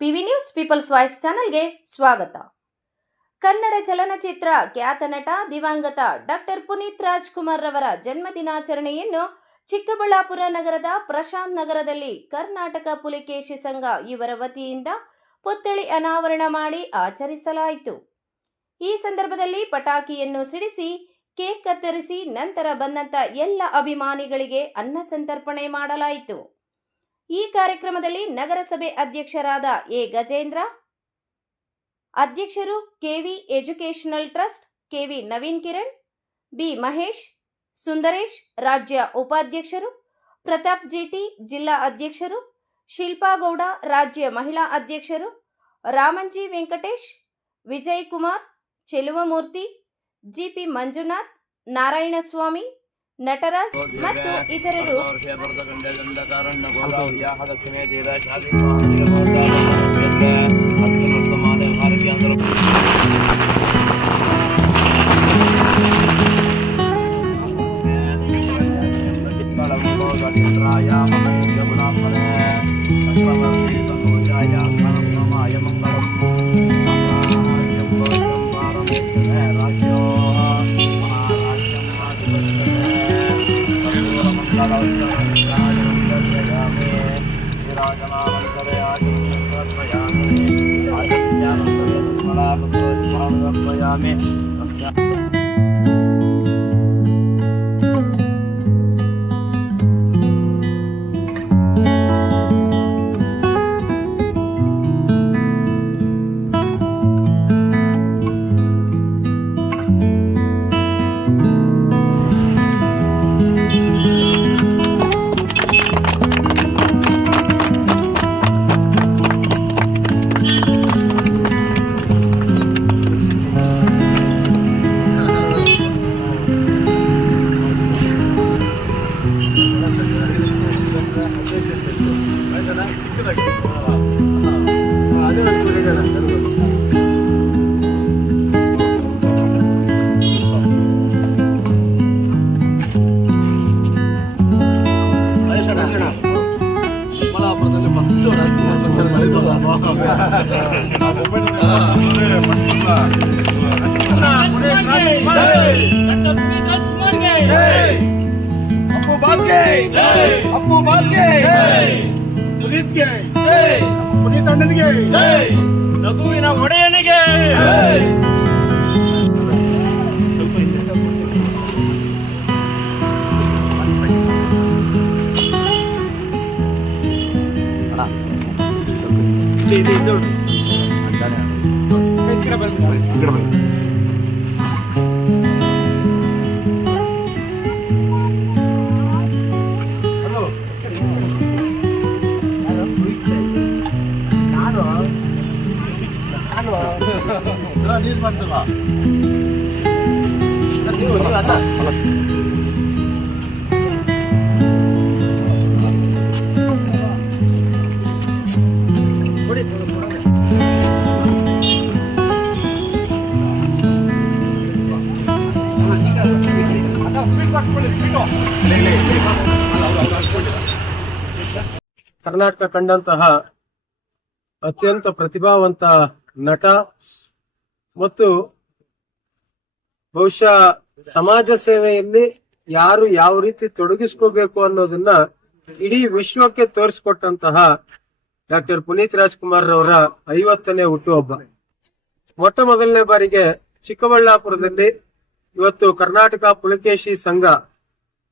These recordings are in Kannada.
ಪಿವಿ ನ್ಯೂಸ್ ಪೀಪಲ್ಸ್ ವಾಯ್ಸ್ ಚಾನೆಲ್ಗೆ ಸ್ವಾಗತ. ಕನ್ನಡ ಚಲನಚಿತ್ರ ಖ್ಯಾತ ನಟ ದಿವಂಗತ ಡಾಕ್ಟರ್ ಪುನೀತ್ ರಾಜ್ಕುಮಾರ್ ರವರ ಜನ್ಮದಿನಾಚರಣೆಯನ್ನು ಚಿಕ್ಕಬಳ್ಳಾಪುರ ನಗರದ ಪ್ರಶಾಂತ್ ನಗರದಲ್ಲಿ ಕರ್ನಾಟಕ ಪುಲಿಕೇಶಿ ಸಂಘ ಇವರ ವತಿಯಿಂದ ಪುತ್ಥಳಿ ಅನಾವರಣ ಮಾಡಿ ಆಚರಿಸಲಾಯಿತು. ಈ ಸಂದರ್ಭದಲ್ಲಿ ಪಟಾಕಿಯನ್ನು ಸಿಡಿಸಿ ಕೇಕ್ ಕತ್ತರಿಸಿ ನಂತರ ಬಂದಂತ ಎಲ್ಲ ಅಭಿಮಾನಿಗಳಿಗೆ ಅನ್ನ ಸಂತರ್ಪಣೆ ಮಾಡಲಾಯಿತು. ಈ ಕಾರ್ಯಕ್ರಮದಲ್ಲಿ ನಗರಸಭೆ ಅಧ್ಯಕ್ಷರಾದ ಎ ಗಜೇಂದ್ರ, ಅಧ್ಯಕ್ಷರು KV educational trust KV Naveen Kiran, B Mahesh, Sundaresh ರಾಜ್ಯ ಉಪಾಧ್ಯಕ್ಷರು, ಪ್ರತಾಪ್ ಜಿಟಿ ಜಿಲ್ಲಾ ಅಧ್ಯಕ್ಷರು, ಶಿಲ್ಪಾ ಗೌಡ ರಾಜ್ಯ ಮಹಿಳಾ ಅಧ್ಯಕ್ಷರು, ರಾಮಂಜಿ ವೆಂಕಟೇಶ್, ವಿಜಯ್ ಕುಮಾರ್, ಚೆಲುವಮೂರ್ತಿ, ಜಿಪಿ ಮಂಜುನಾಥ್, ನಾರಾಯಣಸ್ವಾಮಿ, ನಟರಾಜ್ ಮತ್ತು ಇತರರು ಪುನೀತ್ ಅಣ್ಣನಿಗೆ ನಗುವಿನ ಒಡೆಯನಿಗೆ ನೀರು ಮಾಡ್ತಲ್ಲ ಕರ್ನಾಟಕ ಕಂಡಂತಹ ಅತ್ಯಂತ ಪ್ರತಿಭಾವಂತ ನಟ ಮತ್ತು ಬಹುಶಃ ಸಮಾಜ ಸೇವೆಯಲ್ಲಿ ಯಾರು ಯಾವ ರೀತಿ ತೊಡಗಿಸ್ಕೋಬೇಕು ಅನ್ನೋದನ್ನ ಇಡೀ ವಿಶ್ವಕ್ಕೆ ತೋರಿಸಿಕೊಟ್ಟಂತಹ ಡಾಕ್ಟರ್ ಪುನೀತ್ ರಾಜ್ಕುಮಾರ್ ರವರ 50ನೇ ಹುಟ್ಟುಹಬ್ಬ. ಮೊಟ್ಟ ಮೊದಲನೇ ಬಾರಿಗೆ ಚಿಕ್ಕಬಳ್ಳಾಪುರದಲ್ಲಿ ಇವತ್ತು ಕರ್ನಾಟಕ ಪುಲಿಕೇಶಿ ಸಂಘ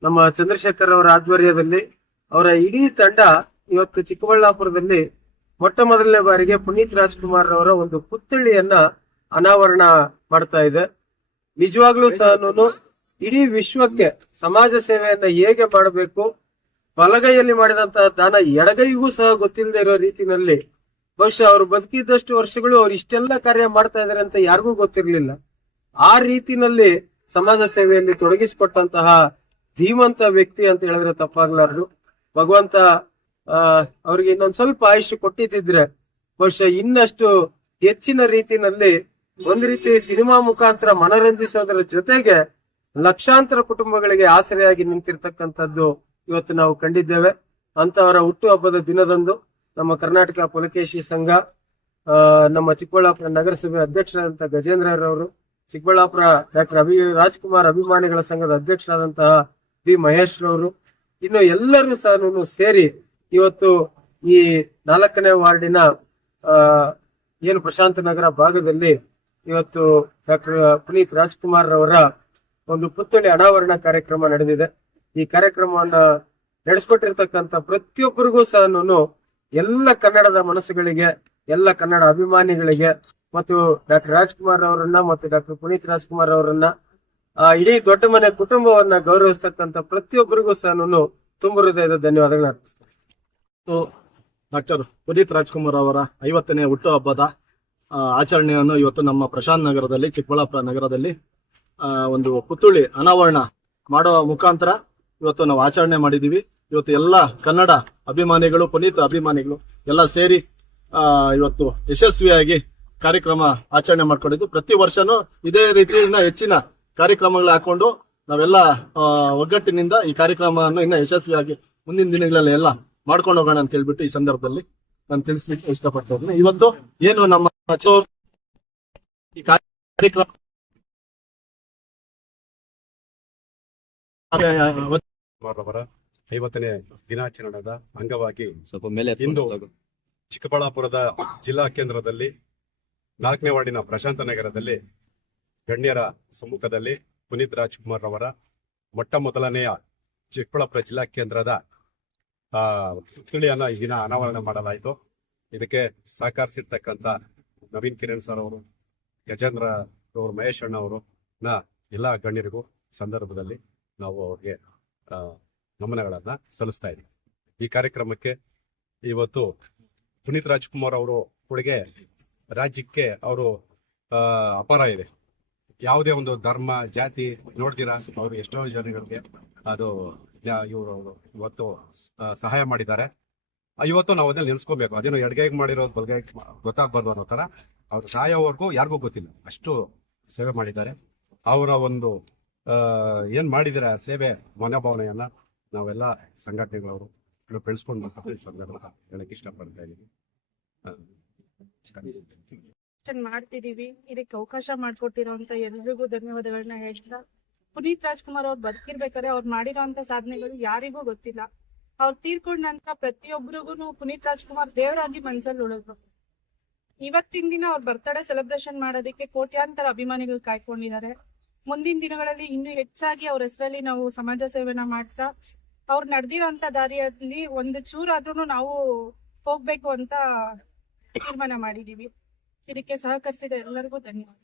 ನಮ್ಮ ಚಂದ್ರಶೇಖರ್ ಅವರ ಆಧ್ವರ್ಯದಲ್ಲಿ ಅವರ ಇಡೀ ತಂಡ ಇವತ್ತು ಚಿಕ್ಕಬಳ್ಳಾಪುರದಲ್ಲಿ ಮೊಟ್ಟ ಮೊದಲನೇ ಬಾರಿಗೆ ಪುನೀತ್ ರಾಜ್ಕುಮಾರ್ ಅವರ ಒಂದು ಪುತ್ಥಳಿಯನ್ನ ಅನಾವರಣ ಮಾಡ್ತಾ ಇದೆ. ನಿಜವಾಗ್ಲೂ ಸಹ ಇಡೀ ವಿಶ್ವಕ್ಕೆ ಸಮಾಜ ಸೇವೆಯನ್ನ ಹೇಗೆ ಮಾಡಬೇಕು, ಬಲಗೈಯಲ್ಲಿ ಮಾಡಿದಂತಹ ದಾನ ಎಡಗೈಗೂ ಸಹ ಗೊತ್ತಿಲ್ಲದೆ ಇರೋ ರೀತಿನಲ್ಲಿ ಬಹುಶಃ ಅವರು ಬದುಕಿದ್ದಷ್ಟು ವರ್ಷಗಳು ಅವ್ರು ಇಷ್ಟೆಲ್ಲ ಕಾರ್ಯ ಮಾಡ್ತಾ ಇದಾರೆ ಅಂತ ಯಾರಿಗೂ ಗೊತ್ತಿರ್ಲಿಲ್ಲ. ಆ ರೀತಿನಲ್ಲಿ ಸಮಾಜ ಸೇವೆಯಲ್ಲಿ ತೊಡಗಿಸಿಕೊಟ್ಟಂತಹ ಧೀಮಂತ ವ್ಯಕ್ತಿ ಅಂತ ಹೇಳಿದ್ರೆ ತಪ್ಪಾಗ್ಲಾರ್ದು. ಭಗವಂತ ಅವ್ರಿಗೆ ಇನ್ನೊಂದ್ ಸ್ವಲ್ಪ ಆಯುಷ್ಯ ಕೊಟ್ಟಿದ್ರೆ ಬಹುಶಃ ಇನ್ನಷ್ಟು ಹೆಚ್ಚಿನ ರೀತಿನಲ್ಲಿ ಒಂದ್ ರೀತಿ ಸಿನಿಮಾ ಮುಖಾಂತರ ಮನರಂಜಿಸೋದರ ಜೊತೆಗೆ ಲಕ್ಷಾಂತರ ಕುಟುಂಬಗಳಿಗೆ ಆಸರೆಯಾಗಿ ನಿಂತಿರ್ತಕ್ಕಂಥದ್ದು ಇವತ್ತು ನಾವು ಕಂಡಿದ್ದೇವೆ. ಅಂತವರ ಹುಟ್ಟುಹಬ್ಬದ ದಿನದಂದು ನಮ್ಮ ಕರ್ನಾಟಕ ಪುಲಿಕೇಶಿ ಸಂಘ ನಮ್ಮ ಚಿಕ್ಕಬಳ್ಳಾಪುರ ನಗರಸಭೆ ಅಧ್ಯಕ್ಷರಾದಂತಹ ಗಜೇಂದ್ರರವರು, ಚಿಕ್ಕಬಳ್ಳಾಪುರ ಡಾಕ್ಟರ್ ರಾಜ್ಕುಮಾರ್ ಅಭಿಮಾನಿಗಳ ಸಂಘದ ಅಧ್ಯಕ್ಷರಾದಂತಹ ಬಿ ಮಹೇಶ್ ರವರು, ಇನ್ನು ಎಲ್ಲರೂ ಸಹ ಸೇರಿ ಇವತ್ತು ಈ 4ನೇ ವಾರ್ಡಿನ ಏನು ಪ್ರಶಾಂತ ನಗರ ಭಾಗದಲ್ಲಿ ಇವತ್ತು ಡಾಕ್ಟರ್ ಪುನೀತ್ ರಾಜ್ಕುಮಾರ್ ರವರ ಒಂದು ಪುತ್ಥಳಿ ಅನಾವರಣ ಕಾರ್ಯಕ್ರಮ ನಡೆದಿದೆ. ಈ ಕಾರ್ಯಕ್ರಮವನ್ನ ನಡೆಸ್ಕೊಟ್ಟಿರ್ತಕ್ಕಂಥ ಪ್ರತಿಯೊಬ್ಬರಿಗೂ ಸಹ ಎಲ್ಲ ಕನ್ನಡದ ಮನಸ್ಸುಗಳಿಗೆ, ಎಲ್ಲ ಕನ್ನಡ ಅಭಿಮಾನಿಗಳಿಗೆ ಮತ್ತು ಡಾಕ್ಟರ್ ರಾಜ್ಕುಮಾರ್ ಅವರನ್ನ ಮತ್ತು ಡಾಕ್ಟರ್ ಪುನೀತ್ ರಾಜ್ಕುಮಾರ್ ಅವರನ್ನ ಇಡೀ ದೊಡ್ಡ ಮನೆ ಕುಟುಂಬವನ್ನ ಗೌರವಿಸ್ತಕ್ಕಂಥ ಪ್ರತಿಯೊಬ್ಬರಿಗೂ ಸಹ ತುಂಬ ಹೃದಯದ ಧನ್ಯವಾದಗಳು ಅರ್ಪಿಸ್ತೇನೆ. ಡಾಕ್ಟರ್ ಪುನೀತ್ ರಾಜ್ಕುಮಾರ್ ಅವರ 50ನೇ ಹುಟ್ಟುಹಬ್ಬದ ಆಚರಣೆಯನ್ನು ಇವತ್ತು ನಮ್ಮ ಪ್ರಶಾಂತ್ ನಗರದಲ್ಲಿ, ಚಿಕ್ಕಬಳ್ಳಾಪುರ ನಗರದಲ್ಲಿ ಒಂದು ಪುತ್ಥಳಿ ಅನಾವರಣ ಮಾಡುವ ಮುಖಾಂತರ ಇವತ್ತು ನಾವು ಆಚರಣೆ ಮಾಡಿದೀವಿ. ಇವತ್ತು ಎಲ್ಲ ಕನ್ನಡ ಅಭಿಮಾನಿಗಳು, ಪುನೀತ್ ಅಭಿಮಾನಿಗಳು ಎಲ್ಲ ಸೇರಿ ಇವತ್ತು ಯಶಸ್ವಿಯಾಗಿ ಕಾರ್ಯಕ್ರಮ ಆಚರಣೆ ಮಾಡ್ಕೊಂಡಿದ್ದು. ಪ್ರತಿ ವರ್ಷನೂ ಇದೇ ರೀತಿ ಹೆಚ್ಚಿನ ಕಾರ್ಯಕ್ರಮಗಳು ಹಾಕೊಂಡು ನಾವೆಲ್ಲ ಒಗ್ಗಟ್ಟಿನಿಂದ ಈ ಕಾರ್ಯಕ್ರಮವನ್ನು ಇನ್ನ ಯಶಸ್ವಿಯಾಗಿ ಮುಂದಿನ ದಿನಗಳಲ್ಲಿ ಎಲ್ಲ ಮಾಡ್ಕೊಂಡು ಹೋಗೋಣ ಅಂತ ಹೇಳ್ಬಿಟ್ಟು ಈ ಸಂದರ್ಭದಲ್ಲಿ ನಾನು ತಿಳಿಸ್ಲಿಕ್ಕೆ ಇಷ್ಟಪಡ್ತೇನೆ. ಇವತ್ತು ಏನು ನಮ್ಮ ಈ ಕಾರ್ಯಕ್ರಮ ಅವರ 50ನೇ ದಿನಾಚರಣೆದ ಅಂಗವಾಗಿ ಇಂದು ಚಿಕ್ಕಬಳ್ಳಾಪುರದ ಜಿಲ್ಲಾ ಕೇಂದ್ರದಲ್ಲಿ 4ನೇ ವಾರ್ಡಿನ ಪ್ರಶಾಂತ ನಗರದಲ್ಲಿ ಗಣ್ಯರ ಸಮ್ಮುಖದಲ್ಲಿ ಪುನೀತ್ ರಾಜ್ಕುಮಾರ್ ಅವರ ಮೊಟ್ಟ ಮೊದಲನೆಯ ಚಿಕ್ಕಬಳ್ಳಾಪುರ ಜಿಲ್ಲಾ ಕೇಂದ್ರದ ಪುತ್ಥಳಿಯನ್ನ ಈ ದಿನ ಅನಾವರಣ ಮಾಡಲಾಯಿತು. ಇದಕ್ಕೆ ಸಹಕರಿಸಿರ್ತಕ್ಕಂಥ ನವೀನ್ ಕಿರಣ್ ಸರ್ ಅವರು, ಗಜೇಂದ್ರ ಅವರು, ಮಹೇಶ್ ಅಣ್ಣ ಅವರು ಎಲ್ಲ ಗಣ್ಯರಿಗೂ ಸಂದರ್ಭದಲ್ಲಿ ನಾವು ಅವ್ರಿಗೆ ನಮನಗಳನ್ನ ಸಲ್ಲಿಸ್ತಾ ಇದ್ದೀವಿ. ಈ ಕಾರ್ಯಕ್ರಮಕ್ಕೆ ಇವತ್ತು ಪುನೀತ್ ರಾಜ್ಕುಮಾರ್ ಅವರು ಕೊಡುಗೆ ರಾಜ್ಯಕ್ಕೆ ಅವರು ಅಪಾರ ಇದೆ. ಯಾವುದೇ ಒಂದು ಧರ್ಮ ಜಾತಿ ನೋಡ್ತೀರಾ, ಅವರು ಎಷ್ಟೋ ಜನಗಳಿಗೆ ಅದು ಇವರು ಇವತ್ತು ಸಹಾಯ ಮಾಡಿದ್ದಾರೆ. ಇವತ್ತು ನಾವು ಅದನ್ನ ನೆನ್ಸ್ಕೋಬೇಕು. ಅದೇನು ಎಡಗೈಗೆ ಮಾಡಿರೋದು ಬಲಗೈಗೆ ಗೊತ್ತಾಗ್ಬಾರ್ದು ಅನ್ನೋ ತರ ಅವ್ರು ಸಾಯೋವರೆಗೂ ಯಾರಿಗೂ ಗೊತ್ತಿಲ್ಲ, ಅಷ್ಟು ಸೇವೆ ಮಾಡಿದ್ದಾರೆ. ಅವರ ಒಂದು ಏನ್ ಮಾಡಿದಾರೆ ಆ ಸೇವೆ ಮನೋಭಾವನೆಯನ್ನ ನಾವೆಲ್ಲ ಸಂಘಟನೆಗಳವರು ಬೆಳೆಸ್ಕೊಂಡು ಬರ್ತಾರೆ ಹೇಳಕ್ ಇಷ್ಟಪಡ್ತಾ ಇದೀವಿ. ಮಾಡ್ತಿದೀವಿ. ಇದಕ್ಕೆ ಅವಕಾಶ ಮಾಡ್ಕೊಟ್ಟಿರೋಂತ ಎಲ್ರಿಗೂ ಧನ್ಯವಾದಗಳನ್ನ ಹೇಳ್ತಾ, ಪುನೀತ್ ರಾಜ್ಕುಮಾರ್ ಅವ್ರು ಬದುಕಿರ್ಬೇಕಾದ್ರೆ ಅವ್ರು ಮಾಡಿರೋಂತ ಸಾಧನೆಗಳು ಯಾರಿಗೂ ಗೊತ್ತಿಲ್ಲ. ಅವ್ರು ತೀರ್ಕೊಂಡ ನಂತರ ಪ್ರತಿಯೊಬ್ಬರಿಗೂ ಪುನೀತ್ ರಾಜ್ಕುಮಾರ್ ದೇವರಾಗಿ ಮನ್ಸಲ್ಲಿ ಉಳಿದ್ರು. ಇವತ್ತಿನ ದಿನ ಅವ್ರ ಬರ್ತ್ಡೇ ಸೆಲೆಬ್ರೇಷನ್ ಮಾಡೋದಕ್ಕೆ ಕೋಟ್ಯಾಂತರ ಅಭಿಮಾನಿಗಳು ಕಾಯ್ಕೊಂಡಿದ್ದಾರೆ. ಮುಂದಿನ ದಿನಗಳಲ್ಲಿ ಇನ್ನೂ ಹೆಚ್ಚಾಗಿ ಅವ್ರ ಹೆಸರಲ್ಲಿ ನಾವು ಸಮಾಜ ಸೇವೆನ ಮಾಡ್ತಾ ಅವ್ರು ನಡೆದಿರೋಂತ ದಾರಿಯಲ್ಲಿ ಒಂದು ಚೂರಾದ್ರೂ ನಾವು ಹೋಗ್ಬೇಕು ಅಂತ ತೀರ್ಮಾನ ಮಾಡಿದೀವಿ. ಇದಕ್ಕೆ ಸಹಕರಿಸಿದ ಎಲ್ಲರಿಗೂ ಧನ್ಯವಾದ.